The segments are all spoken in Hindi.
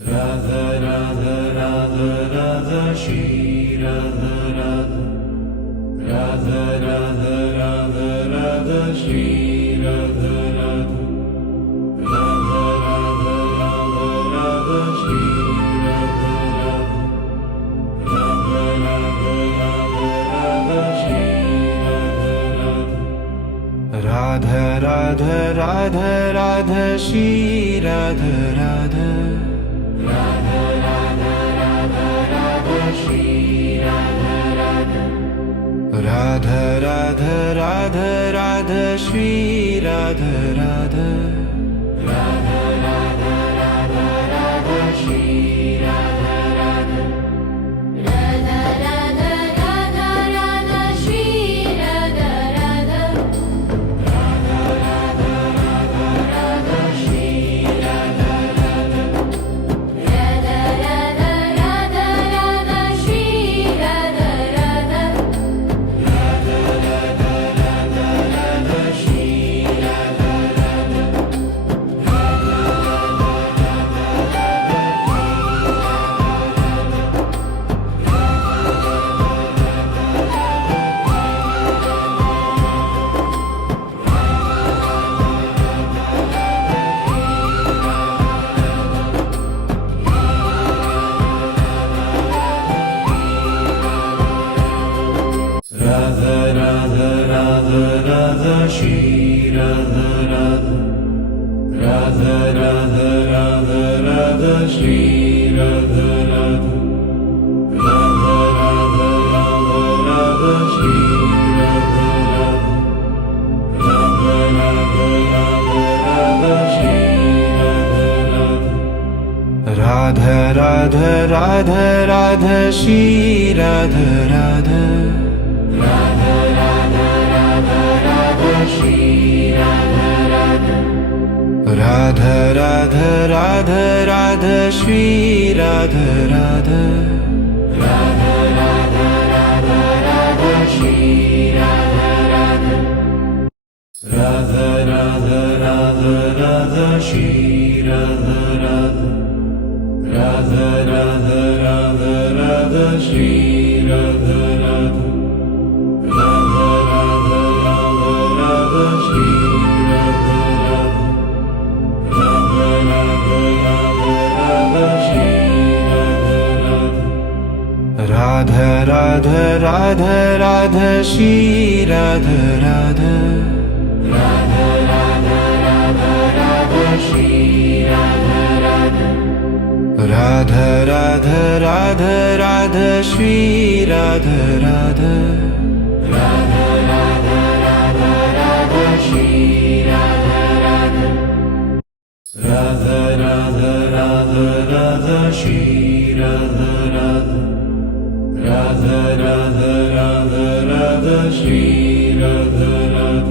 Radha Radha Radha Radha Shri Radha Radha Radha Radha Radha Radha Shri Radha Radha Radha Radha Radha Radha Shri Radha Radha Radha Radha Radha Radha Shri Radha Radha Radha Radha Radha Shri Radha Radha Radha Radha Radha Radha Shri Radha Radha Radha Radha Radha Radha Shri Radha Radha Radha Radha Radha Radha Shri Radha Radha Radha Radha Radha Radha Shri Radha Radha Radha Radha Radha Radha Shri Radha Radha Radha Radha Radha Radha Shri Radha Radha Radha Radha Radha Radha Shri Radha Radha Radha Radha Radha Radha Radha Shri Radha Radha Radha Radha Radha Radha Shri Radha Radha Radha Radha Radha Radha Shri Radha Radha Radha Radha Radha Radha Shri Radha Radha Radha Radha Radha Radha Shri Radha Radha Radha Radha Radha Radha Shri Radha Radha Radha Radha Radha Radha Shri Radha Radha Radha Radha Radha Radha Shri Radha Radha Radha Radha Radha Radha Shri Radha Radha Radha Radha Radha Radha Shri Radha Radha Radha Radha Radha Radha Shri Radha Radha Radha Radha Radha Radha Shri Radha Radha Radha Radha Radha Radha Shri Radha Radha Radha Radha Radha Radha Shri Radha Radha Radha Radha Radha Radha Shri Radha Radha Radha Radha Radha Radha Shri Radha Radha Radha Radha Radha Radha Shri Radha Radha Radha Radha Radha Radha Shri Radha Radha Radha Radha Radha Radha Shri Radha Radha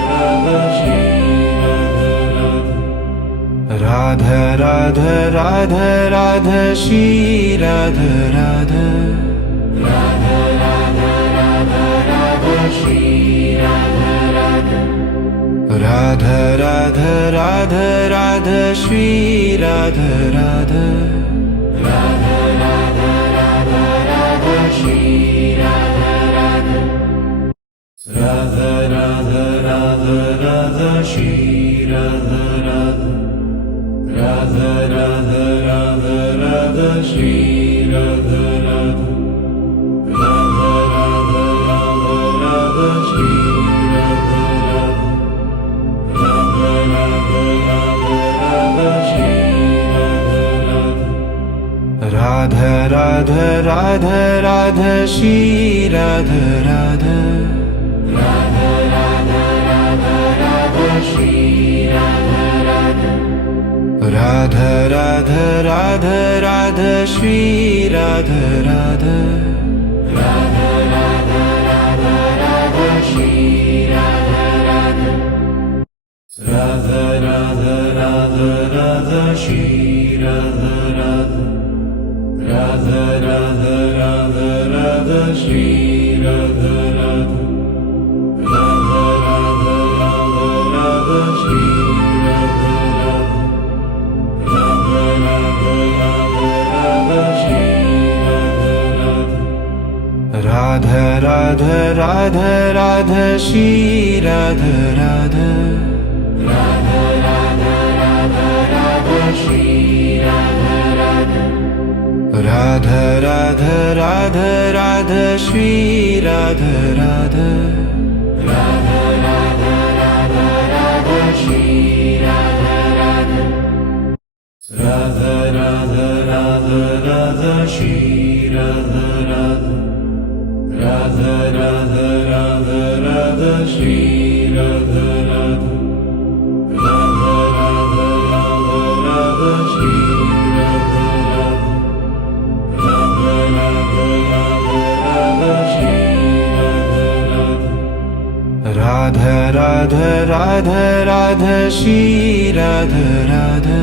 Radha Radha Radha Radha Shri Radha Radha Radha Radha Radha Radha Shri Radha Radha Radha Radha Radha Radha Shri Radha Radha Radha Radha Radha Radha Shri Radha Radha Radha Radha Radha Radha Shri Radha Radha Radha Radha Radha Radha Shri Radha Radha Radha Radha Radha Radha Shri Radha Radha Radha Radha Radha Radha Shri Radha Radha Radha Radha Radha Radha Shri Radha Radha Radha Radha Radha Radha Shri Radha Radha Radha Radha Radha Radha Shri Radha Radha Radha Radha Radha Radha Shri Radha Radha Radha Radha Radha Radha Shri Radha Radha Radha Radha Radha Radha Shri Radha Radha Radha Radha Radha Radha Shri Radha Radha Radha Radha Radha Radha Shri Radha Radha Radha Radha Radha Radha Shri Radha Radha Radha Radha Radha Radha Shri Radha Radha Radha Radha Radha Radha Shri Radha Radha Radha Radha Radha Radha Shri Radha Radha Radha Radha Radha Radha Shri Radha Radha Radha Radha Radha Radha Shri Radha Radha Radha Radha Radha Radha Shri Radha Radha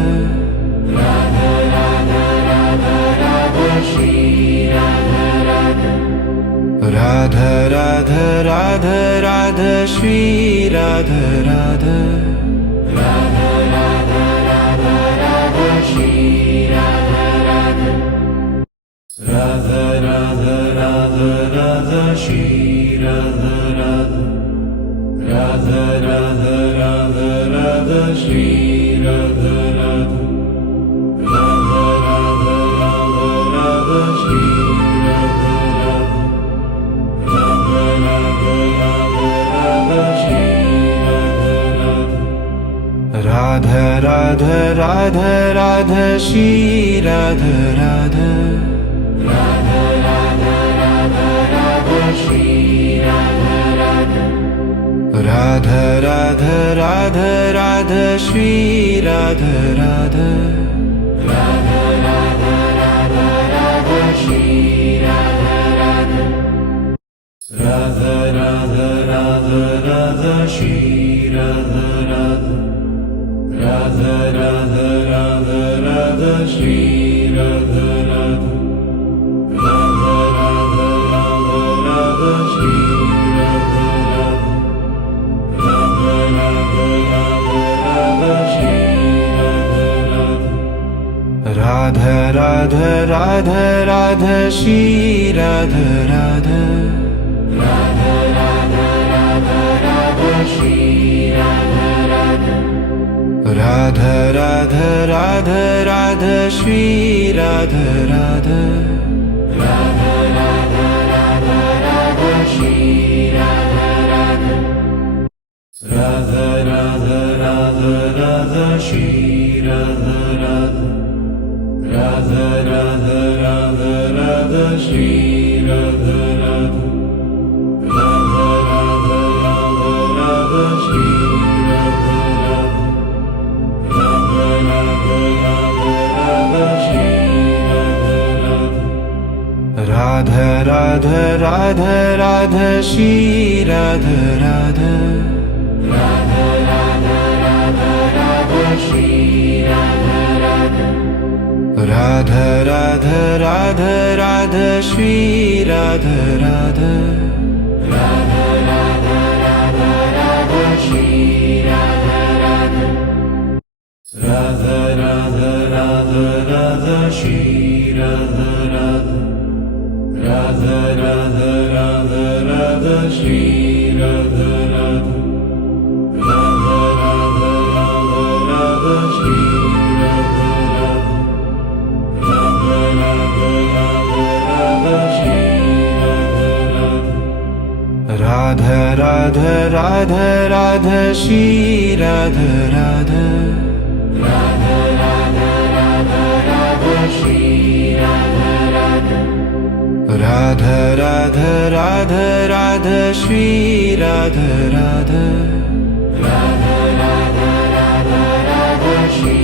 Radha Radha Radha Shri Radha Radha Radha Radha Radha Radha Shri Radha Radha Radha Radha Radha Radha Shri Radha Radha Radha Radha Radha Radha Shri Radha Radha Radha Radha Radha Radha Shri Radha Radha Radha Radha Radha Radha Shri Radha Radha Radha Radha Radha Radha Shri Radha Radha Radha Radha Radha Radha Shri Radha Radha Radha Radha Radha Shri Radha Radha Radha Radha Radha Radha Shri Radha Radha Radha Radha Radha Radha Shri Radha Radha Radha Radha Radha Radha Shri Radha Radha Radha Radha Radha Radha Shri Radha Radha Radha Radha Radha Radha Shri Radha Radha Radha Radha Radha Radha Shri Radha Radha Radha Radha Radha Radha Shri Radha Radha Radha Radha Radha Shri Radha Radha Radha Radha Radha Radha Shri Radha Radha Radha Radha Radha Radha Shri Radha Radha Radha Radha Radha Radha Shri Radha Radha Radha Radha Radha Radha Shri Radha Radha Radha Radha Radha Radha Shri Radha Radha Radha Radha Radha Radha Shri Radha Radha Radha Radha Radha Radha Shri Radha Radha Radha Radha Radha Shri Radha Radha Radha Radha Radha Radha Shri Radha Radha Radha Radha Radha Radha Shri Radha Radha Radha Radha Radha Radha Shri Radha Radha Radha Radha Radha Radha Shri Radha Radha Radha Radha Radha Radha Shri Radha Radha Radha Radha Radha Radha Shri Radha Radha Radha Radha Radha Radha Shri Radha Radha Radha Radha Radha Shri Radha Radha Radha Radha Radha Radha Shri Radha Radha Radha Radha Radha Radha Shri Radha Radha Radha Radha Radha Radha Shri Radha Radha Radha Radha Radha Radha Shri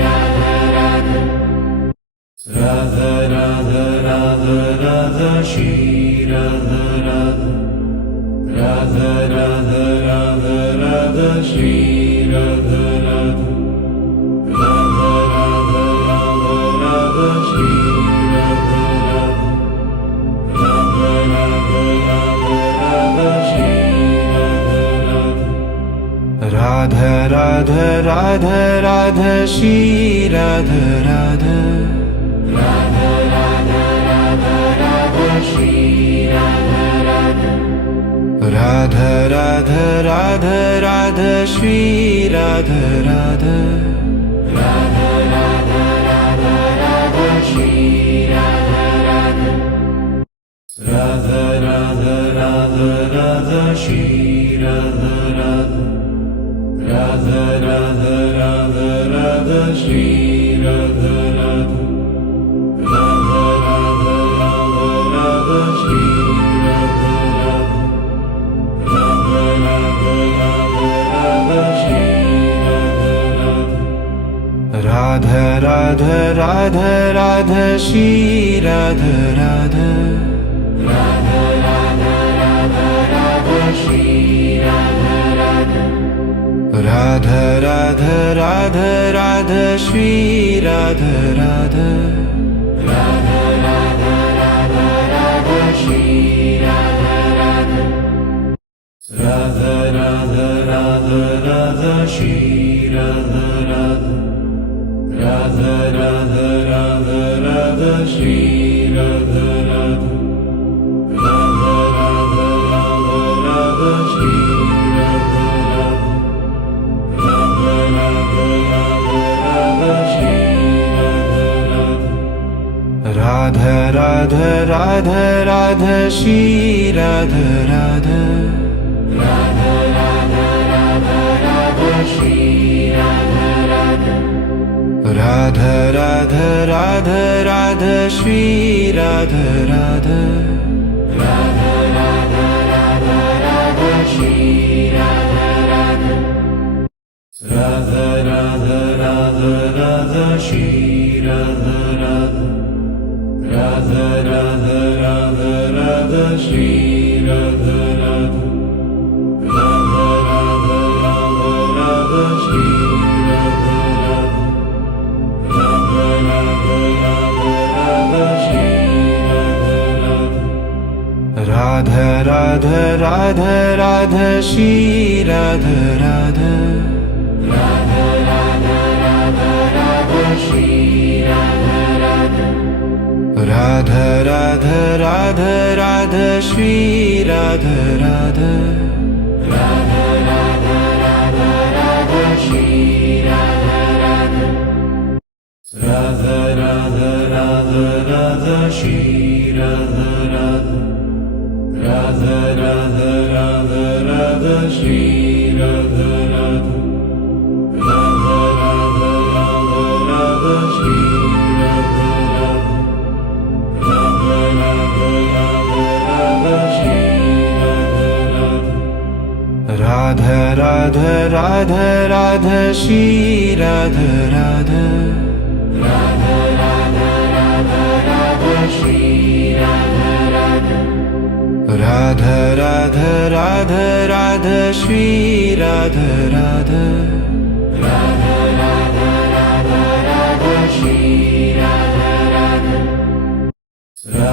Radha Radha Radha Radha Radha Radha Shri Radha Radha Radha Radha Radha Radha Shri Radha Radha Radha Radha Radha Radha Shri Radha Radha Radha Radha Radha Shri Radha Radha Radha Radha Radha Radha Shri Radha Radha Radha Radha Radha Shri Radha Radha Radha Radha Radha Radha Shri Radha Radha Radha Radha Radha Radha Shri Radha Radha Radha Radha Radha Radha Shri Radha Radha Radha Radha Radha Radha Shri Radha Radha Radha Radha Radha Radha Shri Radha Radha Radha Radha Radha Shri Radha Radha Radha Radha Radha Radha Shri Radha Radha Radha Radha Radha Radha Shri Radha Radha Radha Radha Radha Radha Shri Radha Radha Radha Radha Radha Radha Shri Radha Radha Radha Radha Radha Radha Shri Radha Radha Radha Radha Radha Radha Shri Radha Radha Radha Radha Radha Radha Shri Radha Radha Radha Radha Radha Shri Radha Radha Radha Radha Radha Radha Shri Radha Radha Radha Radha Radha Radha Shri Radha Radha Radha Radha Radha Radha Shri Radha Radha Radha Radha Radha Radha Shri Radha Radha Radha Radha Radha Radha Shri Radha Radha Radha Radha Radha Radha Shri Radha Radha Radha Radha Radha Radha Shri Radha Radha Radha Radha Radha Shri Radha Radha Radha Radha Radha Radha Shri Radha Radha Radha Radha Radha Radha Shri Radha Radha Radha Radha Radha Radha Shri Radha Radha Radha Radha Radha Radha Shri Radha Radha Radha Radha Radha Radha Shri Radha Radha Radha Radha Radha Radha Shri Radha Radha Radha Radha Radha Radha Shri Radha Radha Radha Radha Radha Shri Radha Radha Radha Radha Radha Radha Shri Radha Radha Radha Radha Radha Radha Shri Radha Radha Radha Radha Radha Radha Shri Radha Radha Radha Radha Radha Radha Shri Radha Radha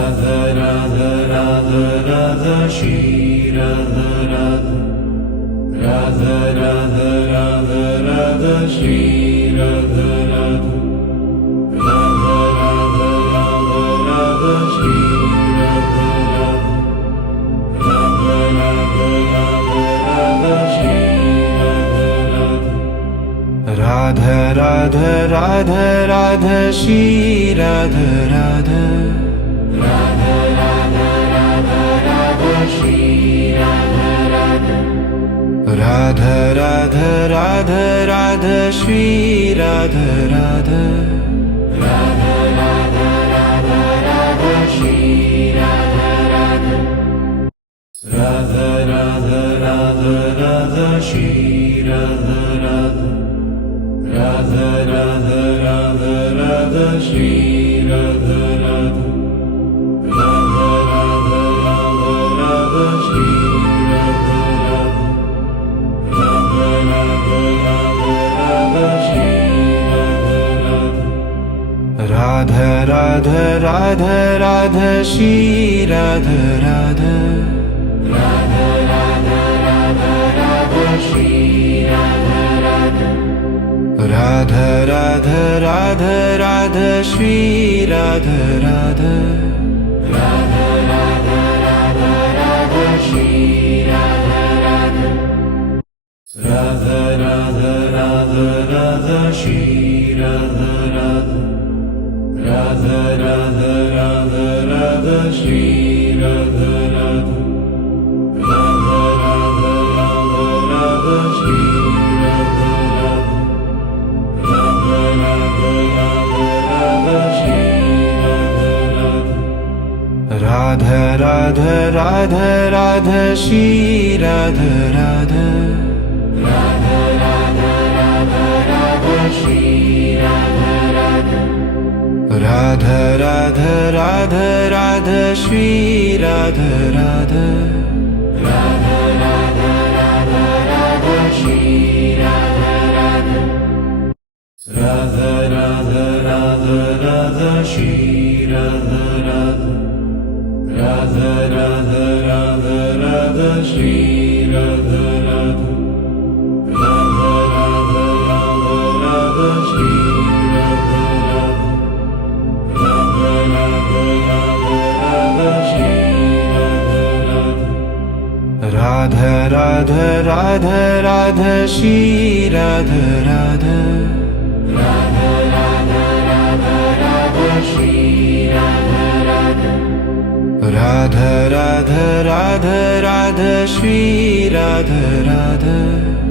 Radha Radha Radha Radha Shri Radha Radha Radha Radha Radha Radha Shri Radha Radha Radha Radha Radha Radha Shri Radha Radha Radha Radha Radha Shri Radha Radha Radha Radha Radha Radha Shri Radha Radha Radha Radha Radha Radha Shri Radha Radha Radha Radha Radha Radha Shri Radha Radha Radha Radha Radha Radha Shri Radha Radha Radha Radha Radha Radha Shri Radha Radha Radha Radha Radha Radha Shri Radha Radha Radha Radha Radha Radha Shri Radha Radha Radha Radha Radha Shri Radha Radha Radha Radha Radha Radha Shri Radha Radha Radha Radha Radha Radha Shri Radha Radha Radha Radha Radha Radha Shri Radha Shri Radha Radha Radha Radha Radha Radha Shri Radha Radha Radha Radha Radha Radha Shri Radha Radha Radha Radha Radha Radha Shri Radha Radha Radha Radha Radha Radha Shri Radha Radha Radha Radha Radha Radha Shri Radha Radha Radha Radha Radha Radha Shri Radha Radha Radha Radha Radha Radha Shri Radha Radha Radha Radha Radha Radha Shri Radha Radha Radha Radha Radha Radha Shri Radha Radha Radha Radha Radha Radha Shri Radha Radha Radha Radha Radha Radha Shri Radha Radha Radha Radha Radha Radha Shri Radha Radha Radha Radha Radha Radha Shri Radha Radha Radha Radha Radha Radha Shri Radha Radha